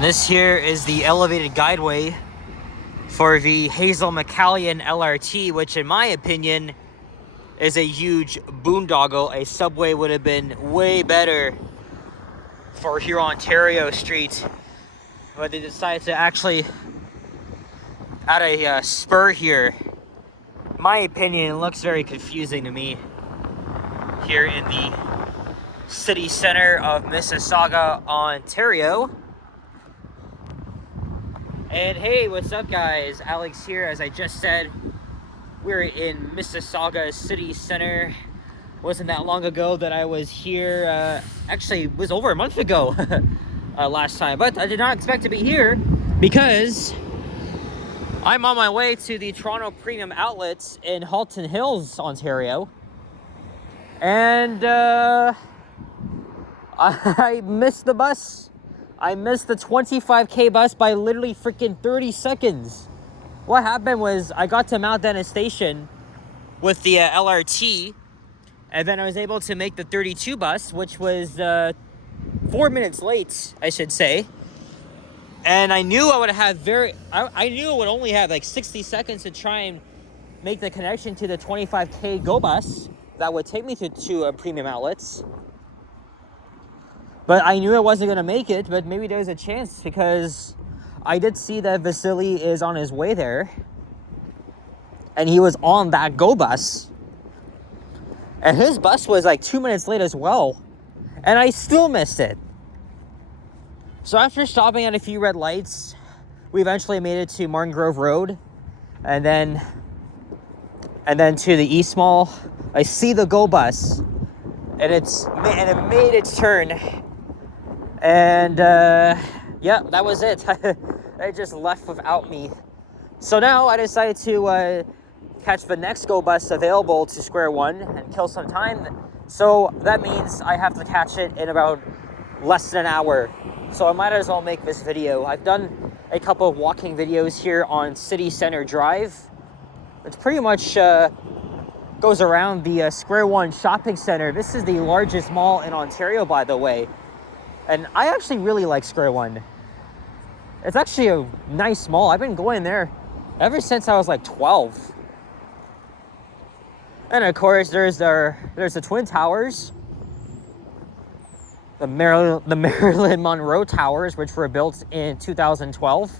And this here is the elevated guideway for the Hazel McCallion LRT, which in my opinion is a huge boondoggle. A subway would have been way better for here Ontario Street, but they decided to actually add a spur here. In my opinion, it looks very confusing to me here in the city center of Mississauga, Ontario. And hey, what's up guys? Alex here. As I just said, we're in Mississauga city center. Wasn't that long ago that I was here. Actually, it was over a month ago last time, but I did not expect to be here because I'm on my way to the Toronto Premium Outlets in Halton Hills, Ontario. And I missed the bus. I missed the 25K bus by literally freaking 30 seconds. What happened was I got to Mount Dennis Station with the LRT, and then I was able to make the 32 bus, which was 4 minutes late, I should say. And I knew I would have I knew it would only have like 60 seconds to try and make the connection to the 25K go bus that would take me to Premium Outlets. But I knew I wasn't going to make it, but maybe there's a chance because I did see that Vasily is on his way there. And he was on that go bus. And his bus was like 2 minutes late as well. And I still missed it. So after stopping at a few red lights, we eventually made it to Martin Grove Road. And then to the East Mall. I see the go bus. And it made its turn. And yeah, that was it. It just left without me. So now I decided to catch the next go bus available to Square One and kill some time. So that means I have to catch it in about less than an hour. So I might as well make this video. I've done a couple of walking videos here on City Center Drive. It's pretty much goes around the Square One shopping center. This is the largest mall in Ontario, by the way. And I actually really like Square One. It's actually a nice mall. I've been going there ever since I was like 12. And of course, there's the Twin Towers, the Marilyn Monroe Towers, which were built in 2012.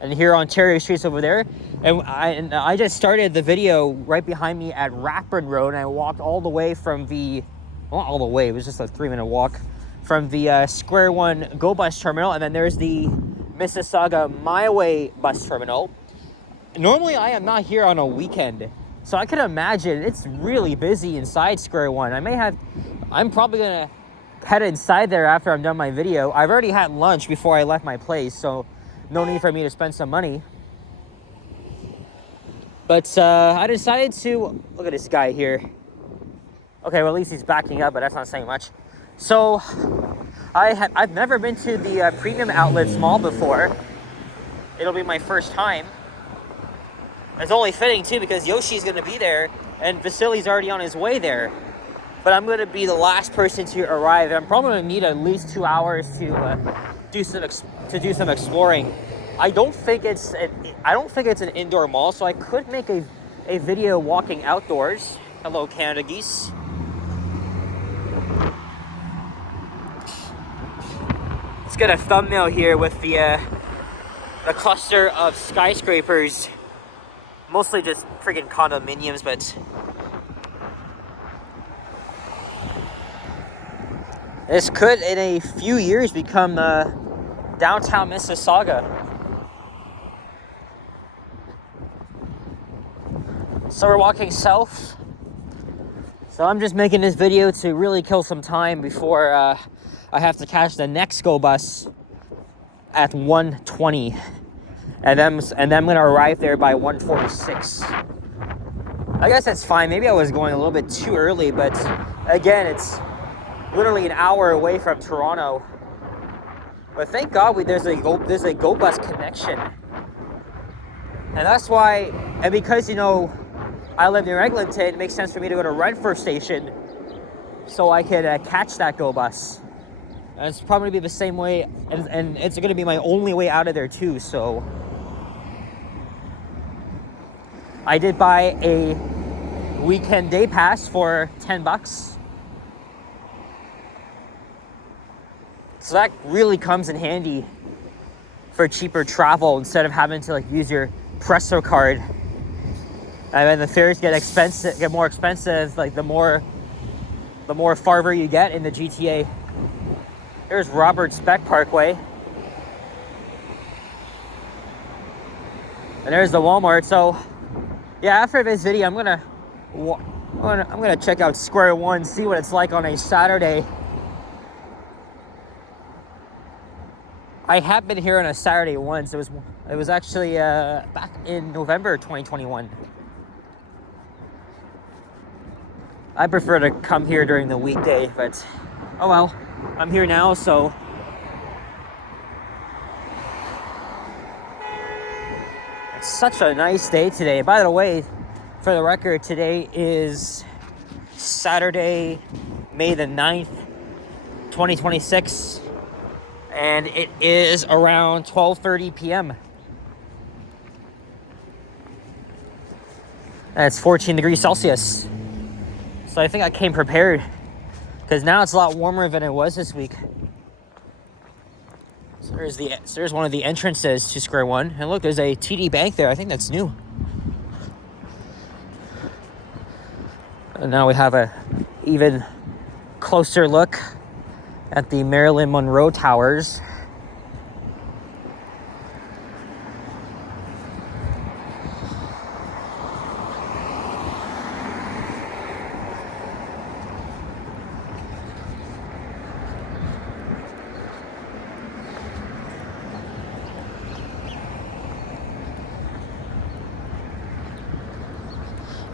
And here Ontario Street's over there. And I just started the video right behind me at Rapin Road, and I walked all the way from the, well, not all the way, it was just a 3-minute walk from the Square One Go Bus Terminal, and then there's the Mississauga My Way Bus Terminal. Normally, I am not here on a weekend, so I can imagine it's really busy inside Square One. I'm probably gonna head inside there after I'm done my video. I've already had lunch before I left my place, so no need for me to spend some money. But I decided to look at this guy here. Okay, well at least he's backing up, but that's not saying much. So, I've never been to the Premium Outlets Mall before. It'll be my first time. It's only fitting too because Yoshi's going to be there and Vasily's already on his way there. But I'm going to be the last person to arrive. I'm probably going to need at least 2 hours to do some exploring. I don't think it's an indoor mall, so I could make a video walking outdoors. Hello, Canada geese. Let's get a thumbnail here with the cluster of skyscrapers, mostly just friggin' condominiums, but this could in a few years become downtown Mississauga. So we're walking south. So I'm just making this video to really kill some time before I have to catch the next go bus at 1:20, and then I'm gonna arrive there by 1:46. I guess that's fine. Maybe I was going a little bit too early, but again, it's literally an hour away from Toronto. But thank God there's a go bus connection, and that's why. And because I live near Eglinton, it makes sense for me to go to Redford Station so I could catch that go bus. And it's probably going to be the same way, and it's going to be my only way out of there too, so. I did buy a weekend day pass for $10. So that really comes in handy for cheaper travel instead of having to like use your Presto card. And then the fares get more expensive, like the more farther you get in the GTA. There's Robert Speck Parkway. And there's the Walmart. So yeah, after this video, I'm gonna check out Square One, see what it's like on a Saturday. I have been here on a Saturday once. It was actually back in November 2021. I prefer to come here during the weekday, but oh well, I'm here now, so. It's such a nice day today. By the way, for the record, today is Saturday, May the 9th, 2026, and it is around 12:30 p.m. And it's 14 degrees Celsius. So I think I came prepared, because now it's a lot warmer than it was this week. So there's one of the entrances to Square One. And look, there's a TD Bank there. I think that's new. And now we have a even closer look at the Marilyn Monroe Towers.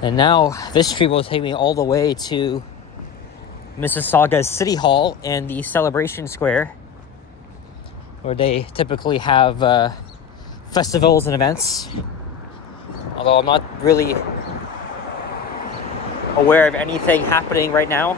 And now this street will take me all the way to Mississauga City Hall and the Celebration Square, where they typically have festivals and events. Although I'm not really aware of anything happening right now.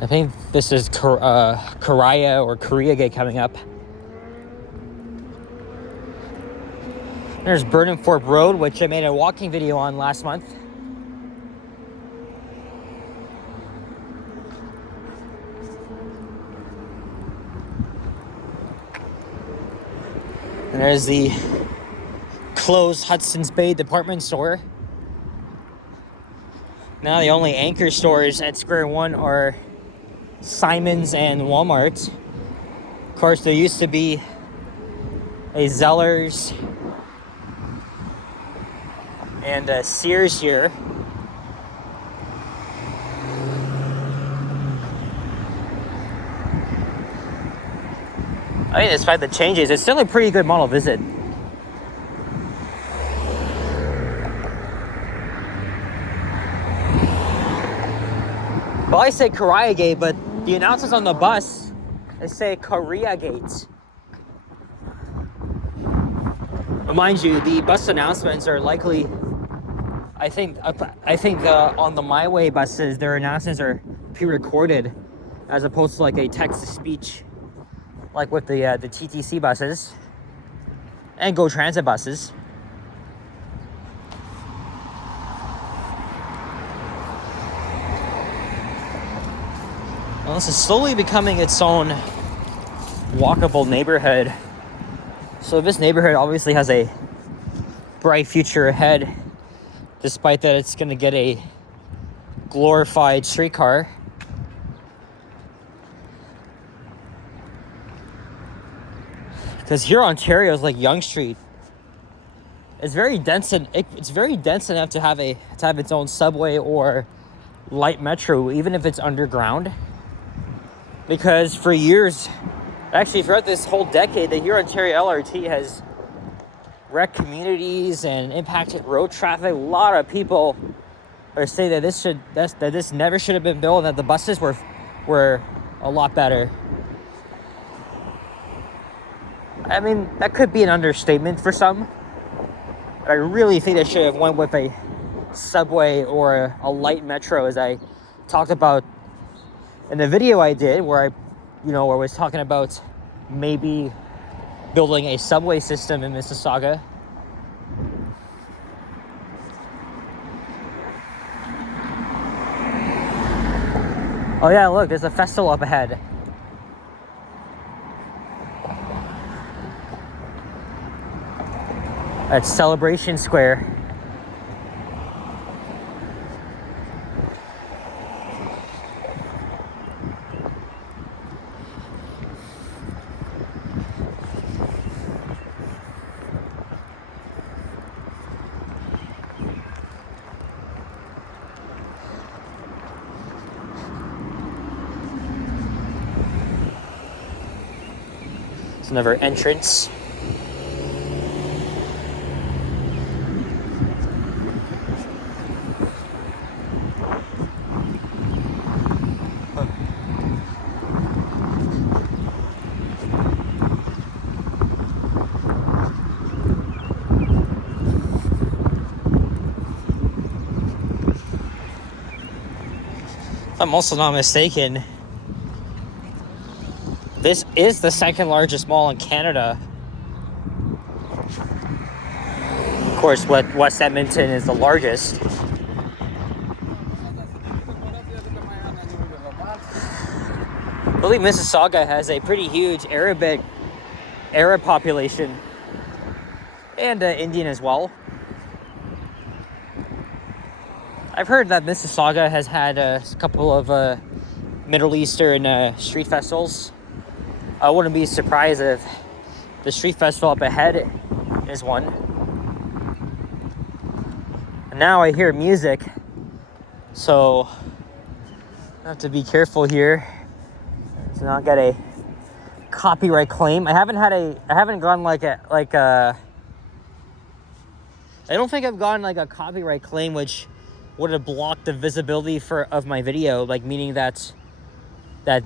I think this is Korea or Korea Gate coming up. There's Burnhamthorpe Road, which I made a walking video on last month. And there's the closed Hudson's Bay department store. Now the only anchor stores at Square One are Simon's and Walmart. Of course, there used to be a Zellers and a Sears here. I mean, despite the changes, it's still a pretty good model visit. Well, I say Korea Gate, but the announcements on the bus, they say Korea Gate. But mind you, the bus announcements are likely, I think on the My Way buses, their announcements are pre-recorded as opposed to like a text-to-speech, like with the TTC buses and Go Transit buses. Well, this is slowly becoming its own walkable neighborhood. So this neighborhood obviously has a bright future ahead, despite that it's going to get a glorified streetcar. Because here Ontario is like Yonge Street. It's very dense, and it's very dense enough to have its own subway or light metro, even if it's underground. Because for years, actually throughout this whole decade, the Huron Ontario LRT has wrecked communities and impacted road traffic. A lot of people are saying that this never should have been built, and that the buses were a lot better. I mean, that could be an understatement for some. But I really think they should have went with a subway or a light metro, as I talked about in the video I did, where I was talking about maybe building a subway system in Mississauga. Oh yeah, look, there's a festival up ahead. At Celebration Square. It's another entrance. If I'm also not mistaken, this is the second largest mall in Canada. Of course, West Edmonton is the largest. I believe Mississauga has a pretty huge Arab population, and Indian as well. I've heard that Mississauga has had a couple of Middle Eastern street festivals. I wouldn't be surprised if the street festival up ahead is one. And now I hear music, so I have to be careful here to not get a copyright claim. I don't think I've gotten like a copyright claim which would have blocked the visibility of my video, like meaning that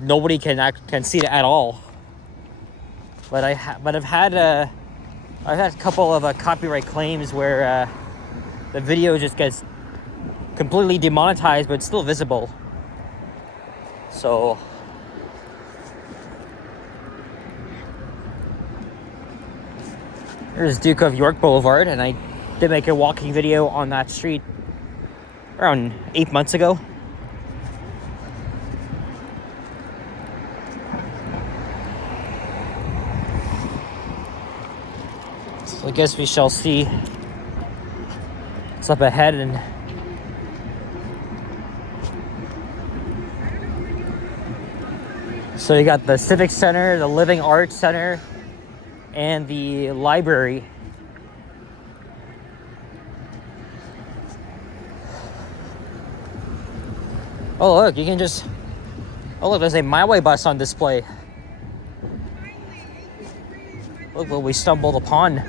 nobody can see it at all. But I've had a couple of copyright claims where the video just gets completely demonetized, but still visible. So there's Duke of York Boulevard, and I did make a walking video on that street around 8 months ago. So I guess we shall see what's up ahead. And so you got the Civic Center, the Living Arts Center, and the library. Oh look, there's a My Way bus on display. Look what we stumbled upon.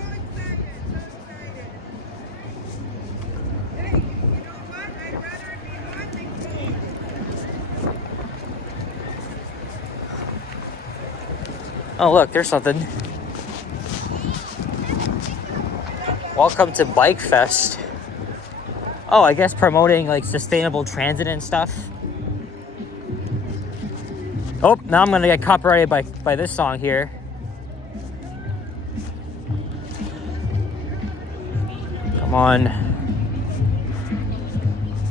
Oh look, there's something. Welcome to Bike Fest. Oh, I guess promoting like sustainable transit and stuff. Oh, now I'm gonna get copyrighted by this song here. Come on.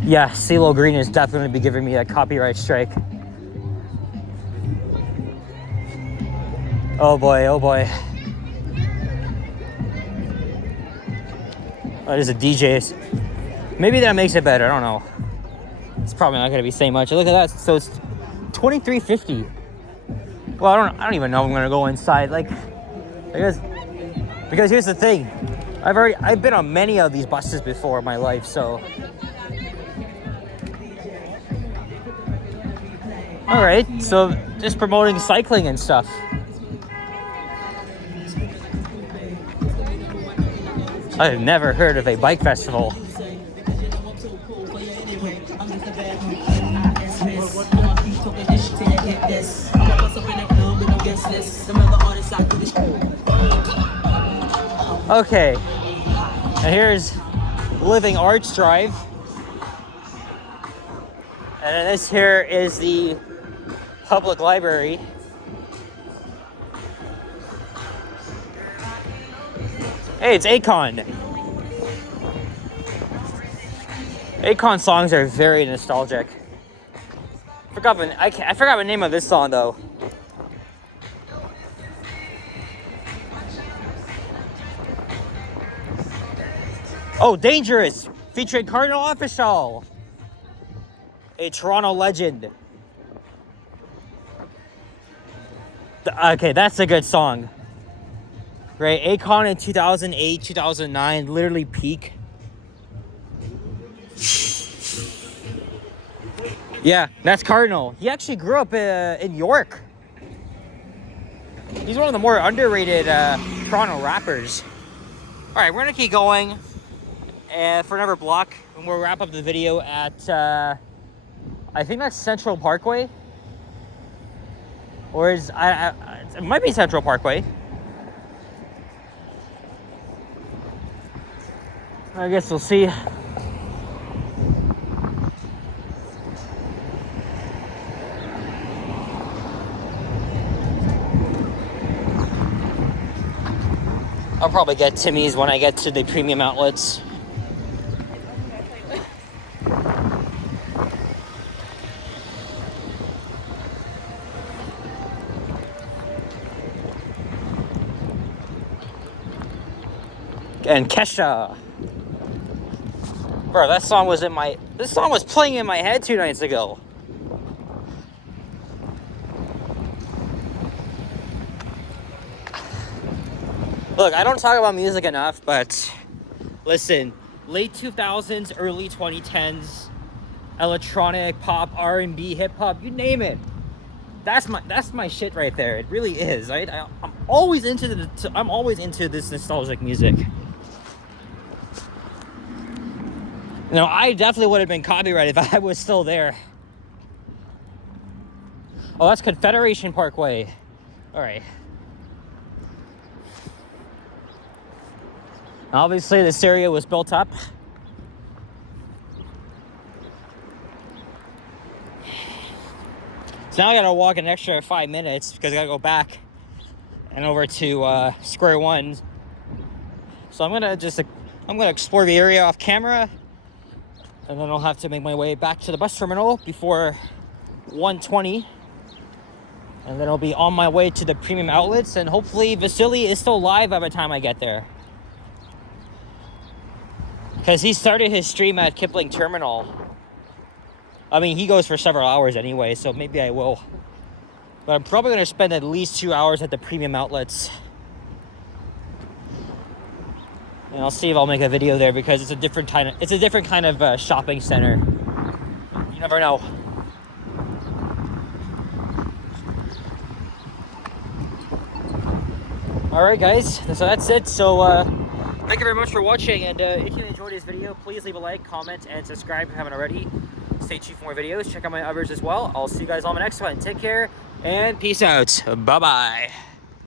Yeah, CeeLo Green is definitely be giving me a copyright strike. Oh boy, oh boy. Oh, there's a DJ. Maybe that makes it better, I don't know. It's probably not gonna be saying much. Look at that, so it's $23.50. Well, I don't even know if I'm gonna go inside, like, because here's the thing. I've been on many of these buses before in my life, so. All right, so just promoting cycling and stuff. I've never heard of a bike festival. Okay, and here's Living Arts Drive. And then this here is the public library. Hey, it's Akon. Akon songs are very nostalgic. I forgot the name of this song though. Oh, Dangerous, featuring Cardinal Official, a Toronto legend. Okay, that's a good song. Right, Akon in 2008, 2009, literally peak. Yeah, that's Cardinal. He actually grew up in York. He's one of the more underrated Toronto rappers. All right, we're gonna keep going for another block, and we'll wrap up the video at I think that's Central Parkway, or it might be Central Parkway. I guess we'll see. I'll probably get Timmy's when I get to the premium outlets. And Kesha. Bro, this song was playing in my head 2 nights ago. Look, I don't talk about music enough, but listen, late 2000s, early 2010s, electronic, pop, R&B, hip hop, you name it. That's my shit right there. It really is. Right? I'm always into this nostalgic music. You know, I definitely would have been copyrighted if I was still there. Oh, that's Confederation Parkway. All right. Obviously, this area was built up. So now I gotta walk an extra 5 minutes because I gotta go back and over to square one. So I'm gonna explore the area off camera, and then I'll have to make my way back to the bus terminal before 1:20. And then I'll be on my way to the premium outlets, and hopefully Vasily is still live by the time I get there. Because he started his stream at Kipling Terminal. I mean, he goes for several hours anyway, so maybe I will. But I'm probably going to spend at least 2 hours at the premium outlets. And I'll see if I'll make a video there, because it's a different kind of shopping center. You never know. Alright guys, so that's it. So thank you very much for watching, and if you enjoyed this video, please leave a like, comment, and subscribe if you haven't already. Stay tuned for more videos. Check out my others as well. I'll see you guys on the next one. Take care and peace out. Bye bye.